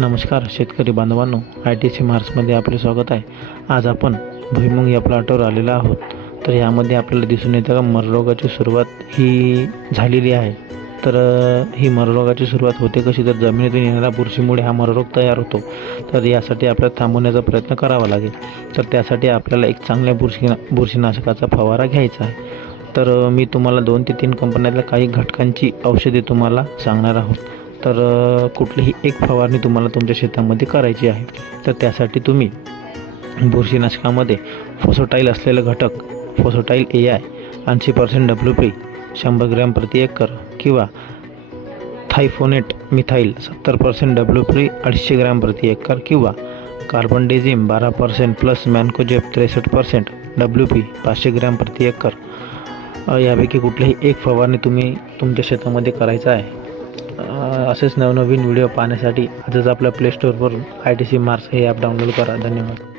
नमस्कार शेतकरी बांधवांनो आय टी सी मार्क्समध्ये आपले स्वागत आहे. आज आपण भुईमुंग या प्लॉटवर आलेलो आहोत. तर यामध्ये आपल्याला दिसून येतं का मररोगाची सुरुवात ही झालेली आहे. तर ही मररोगाची सुरुवात होते कशी तर जमिनीतून येणाऱ्या बुरशीमुळे हा मररोग तयार होतो. तर यासाठी आपल्याला थांबवण्याचा प्रयत्न करावा लागेल. तर त्यासाठी आपल्याला एक चांगल्या बुरशी बुरशीनाशकाचा फवारा घ्यायचा आहे. तर मी तुम्हाला दोन ते तीन कंपन्यातल्या काही घटकांची औषधे तुम्हाला सांगणार आहोत. तर कुठलीही एक फवारणी तुम्हाला तुमच्या शेतामध्ये करायची आहे. तर त्यासाठी तुम्ही बुरशीनाशकामध्ये फोसोटाईल असलेलं घटक फोसोटाईल ए आय ऐंशी पर्सेंट डब्ल्यू पी शंभर ग्रॅम प्रति एकर किंवा थायफोनेट मिथाईल सत्तर पर्सेंट डब्ल्यू पी अडीचशे ग्रॅम प्रति एकर किंवा कार्बन डेझिम बारा पर्सेंट प्लस मॅनकोजेप त्रेसष्ट पर्सेंट डब्ल्यू पी पाचशे ग्रॅम प्रति एकर. यापैकी कुठलीही एक फवारणी तुम्ही तुमच्या शेतामध्ये करायचं आहे. असेच नवनवीन व्हिडिओ पाहण्यासाठी आजच आपल्या प्ले स्टोअरवरून आय टी सी मार्क्स हे ॲप डाउनलोड करा. धन्यवाद.